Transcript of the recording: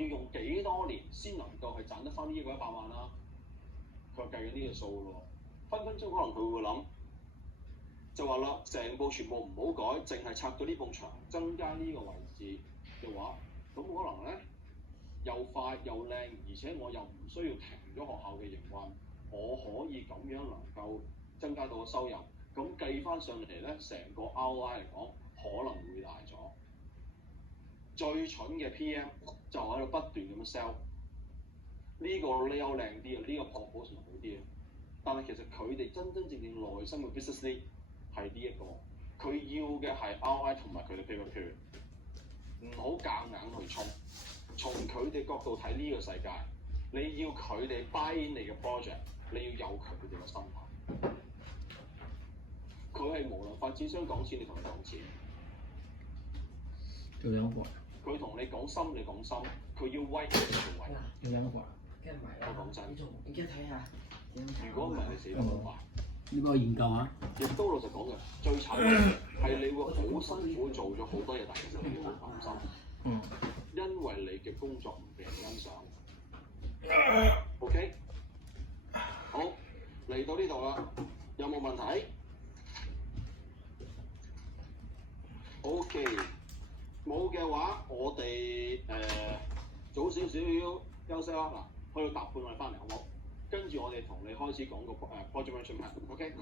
要用幾多年先能夠係賺得翻呢個100萬啦？佢計緊呢個數咯，分分鐘可能佢會諗，就話啦，成部全部唔好改，淨係拆咗呢埲牆，增加呢個位置嘅話，咁可能咧又快又靚，而且我又唔需要停咗學校嘅營運，我可以咁樣能夠增加到個收入，咁計翻上嚟咧，成個 ROI 嚟講可能會大咗。最蠢嘅 PM 就喺度不斷咁樣 sell，呢個 layout 靚啲啊，呢個 proposal 好啲啊，但係其實佢哋真真正正內心嘅 business need 係呢一個，佢要嘅係 ROI 同埋佢哋 payback period，唔好夾硬去衝。從佢哋角度睇呢個世界，你要佢哋 buy in 你嘅 project， 你要有佢哋嘅心態。佢係無論發展商講錢，你同佢講錢。有兩個。佢同你講心，你講心。佢要威，你做威。有兩個。我講真。你而家睇下。如果唔係你死得好快。呢個研究啊。亦都老實講嘅，最慘嘅係你會好辛苦做咗好多嘢，但其實你好擔心。因為你嘅工作唔被人欣賞。OK， 好，嚟到呢度啦，有冇問題 ？OK， 冇嘅話，我哋早少少休息啦。嗱，去到搭半我哋翻嚟好冇？跟住我哋同你開始講個project management，OK？